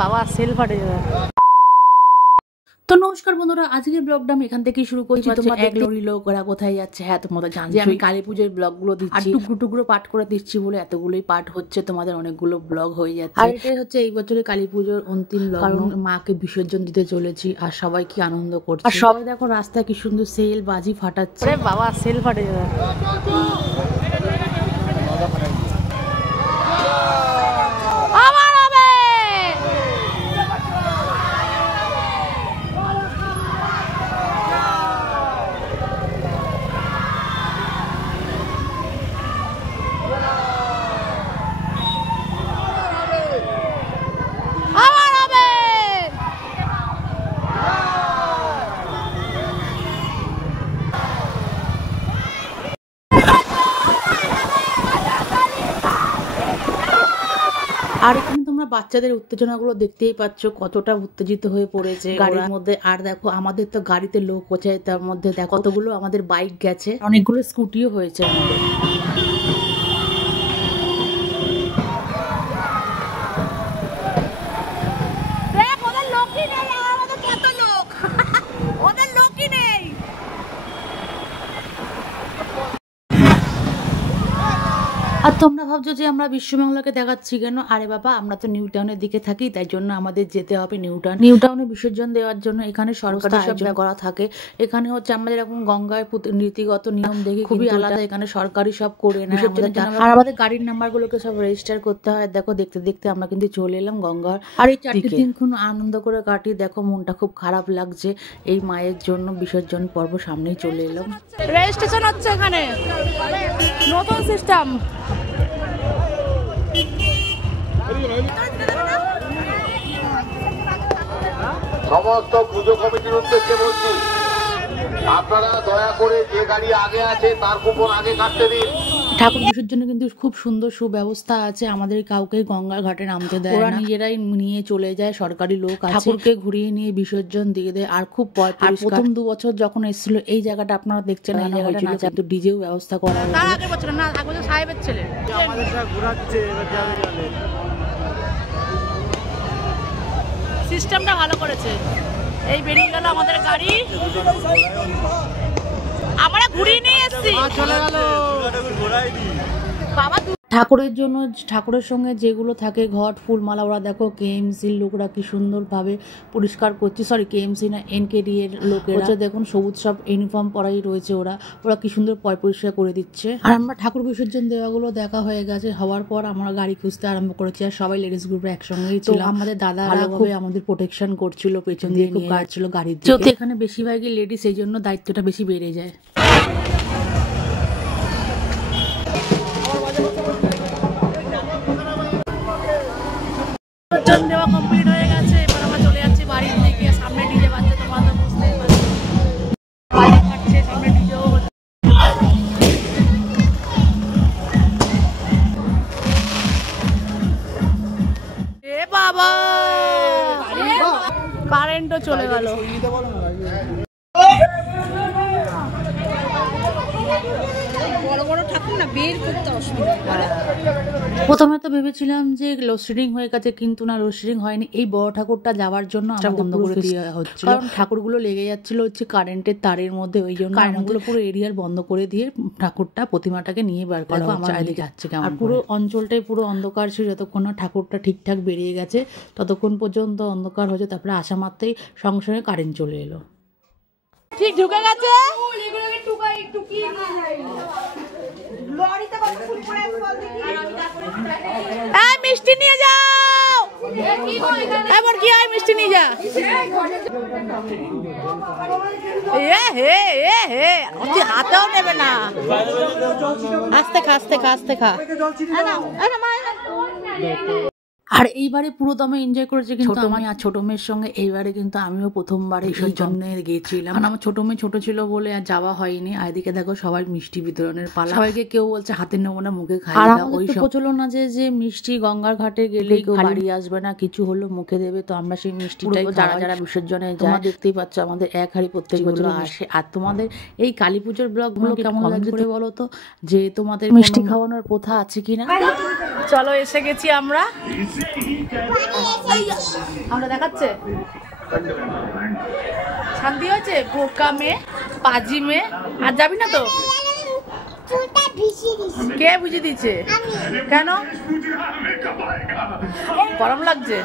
বাবা সেল ফাটে যাবে। তো নমস্কার বন্ধুরা, আজকের ব্লগটা আমি এখান থেকেই শুরু করছি। তোমার এক লরি লোক ওরা কোথায় যাচ্ছে, হ্যাঁ তোমরা জানো যে আমি কালী পুজোর ব্লগগুলো দিচ্ছি, আর টুকরো টুকরো পাঠ করে দিচ্ছি বলে এতগুলোই পাঠ হচ্ছে, তোমাদের অনেকগুলো ব্লগ হয়ে যাচ্ছে। আর এটাই হচ্ছে এই বছরের কালী পুজোর অন্তিম ব্লগ, কারণ মাকে বিসর্জন দিতে চলেছি আর সবাই কি আনন্দ করছে। আর সবাই দেখো রাস্তায় কি সুন্দর সেল বাজি ফাটাচ্ছে। বাবা সেল ফাটে যাবে। আর এখানে তোমরা বাচ্চাদের উত্তেজনাগুলো দেখতেই পাচ্ছ, কতটা উত্তেজিত হয়ে পড়েছে গাড়ির মধ্যে। আর দেখো আমাদের তো গাড়িতে লোক পৌঁছায়, তার মধ্যে দেখো কতগুলো আমাদের বাইক গেছে, অনেকগুলো স্কুটিও হয়েছে আমাদের। আর তোমরা ভাবছো যে আমরা বিশ্ববাংলাকে দেখাচ্ছি কেন? আরে বাবা, আমরা তো নিউ টাউনের দিকে থাকি, তাই জন্য আমাদের যেতে হবে নিউ টাউন। নিউ টাউনে বিসর্জন দেওয়ার জন্য এখানে সরকারি আয়োজন করা থাকে। এখানে হচ্ছে আমাদের এরকম গঙ্গায় নীতিগত নিয়ম দেখে খুবই আলাদা, এখানে সরকারি সব করে নেয়। আর আমাদের গাড়ির নাম্বারগুলোকে সব রেজিস্টার করতে হয়। দেখো দেখতে দেখতে আমরা কিন্তু চলে এলাম গঙ্গার। আর এই 4 দিন খুব আনন্দ করে কাটি। দেখো মনটা খুব খারাপ লাগছে এই মায়ের জন্য, বিসর্জন পর্ব সামনেই চলে এলাম। রেজিস্ট্রেশন হচ্ছে এখানে, নতুন সিস্টেম। সমস্ত পুজো কমিটির উদ্দেশ্যে বলছি, আপনারা দয়া করে যে গাড়ি আগে আছে তার কুপন আগে কাটতে দিন। ঠাকুর বিসর্জনে কিন্তু খুব সুন্দর সুব্যবস্থা আছে, আমাদের কাউকে গঙ্গার ঘাটে নামতে দেয় না, নিজেরাই নিয়ে চলে যায়। সরকারি লোক ঠাকুরকে ঘুরিয়ে নিয়ে বিসর্জন দিয়ে দেয়। আর খুব প্রথম 2 বছর যখন এসেছিল এই জায়গাটা আপনারা দেখছেন, এই জায়গাটা না কিন্তু ডিজেও ব্যবস্থা করা হয়েছে। তার আগের বছর না, আগের বছর সাহেবের ছেলে আমাদের সব ঘোরাচ্ছে, এবার যাবে যাবে। সিস্টেমটা ভালো করেছে। এই বেরিয়ে গেল আমাদের গাড়ি, আমরা ঘুরিয়ে নিয়ে এসেছি, চলে গেল বাবা। ঠাকুরের জন্য ঠাকুরের সঙ্গে যেগুলো থাকে ঘট ফুলমালা, ওরা দেখো কেএমসির লোকরা কি সুন্দরভাবে পরিষ্কার করছে। সরি কেএমসি না, এনকেডি এর লোকেরা দেখুন সবুজ সব ইউনিফর্ম পরাই রয়েছে, ওরা কি সুন্দর পরিষ্কার করে দিচ্ছে। আর আমরা ঠাকুর বিসর্জন দেওয়াগুলো দেখা হয়ে গেছে, হওয়ার পর আমরা গাড়ি খুঁজতে আরম্ভ করেছি। আর সবাই লেডিস গ্রুপে একসঙ্গেই ছিল। আমাদের দাদা ভালোভাবে আমাদের প্রোটেকশন করছিল, পেছন দিয়ে খুব কাটছিল গাড়ির দিকে। যেহেতু এখানে বেশিরভাগই লেডিস, এই জন্য দায়িত্বটা বেশি বেড়ে যায়। দেওয়া কমপ্লিট হয়ে গেছে, এবার আমরা চলে যাচ্ছি বাড়ির দিকে। সামনে ডিজে বাজছে, তোমরা বুঝতেই পারছো, বাড়ি ফাটছে, সামনে ডিজেও এ বাবা, কারেন্টও চলে গেল। প্রথমে তো ভেবেছিলাম যে লোডশেডিং হয়ে গেছে, কিন্তু না, লোডশেডিং হয়নি। এই বড় ঠাকুরটা যাওয়ার জন্য বন্ধ করে দেওয়া হচ্ছিল, কারণ ঠাকুরগুলো লেগে যাচ্ছিল হচ্ছে কারেন্টের তারের মধ্যে, ওই জন্য কারেন্টগুলো পুরো এরিয়ার বন্ধ করে দিয়ে ঠাকুরটা প্রতিমাটাকে নিয়ে বার করা হচ্ছে। চারিদিকে যাচ্ছে কেমন, আর পুরো অঞ্চলটাই পুরো অন্ধকার ছিল যতক্ষণ না ঠাকুরটা ঠিকঠাক বেরিয়ে গেছে, ততক্ষণ পর্যন্ত অন্ধকার হয়েছে। তারপরে আসা মাত্রই সঙ্গে সঙ্গে কারেন্ট চলে এলো। ঠিক ঢুকে গেছে, মিষ্টি নিয়ে যাও, এবার কি হয় মিষ্টি নিয়ে যা। হাতেও নেবে না, আস্তে খা আস্তে খা আস্তে খা। আর এইবারে পুরো দমে এনজয় করেছে কিন্তু আমি আর ছোট মেয়ের সঙ্গে। এইবারে কিন্তু আমিও প্রথমবারে সেই জন্য গিয়েছিলাম, কারণ আমার ছোট মেয়ে ছোট ছিল বলে আর যাওয়া হয়নি। আর এদিকে দেখো সবাই মিষ্টি বিতরণের পালা, সবাইকে কেউ বলছে হাতে নেবো না, মুখে খাই। আর ওই প্রচলন না যে মিষ্টি গঙ্গার ঘাটে গেলে কেউ বাড়ি আসবে না, কিছু হলো মুখে দেবে। তো আমরা সেই মিষ্টিটাই যারা যারা বিসর্জনে যায়, দেখতেই পাচ্ছ আমাদের এক হাড়ি প্রত্যেক বছর আসে। আর তোমাদের এই কালী পুজোর ব্লগ গুলো কেমন লাগছে বলো তো, যে তোমাদের মিষ্টি খাওয়ানোর প্রথা আছে কিনা? চলো এসে গেছি আমরা। আমরা দেখাচ্ছে শান্তি হয়েছে, বোকা মেয়ে, পাজি মেয়ে। আর যাবি না তো? কে বুঝিয়ে দিচ্ছে? কেন? গরম লাগছে?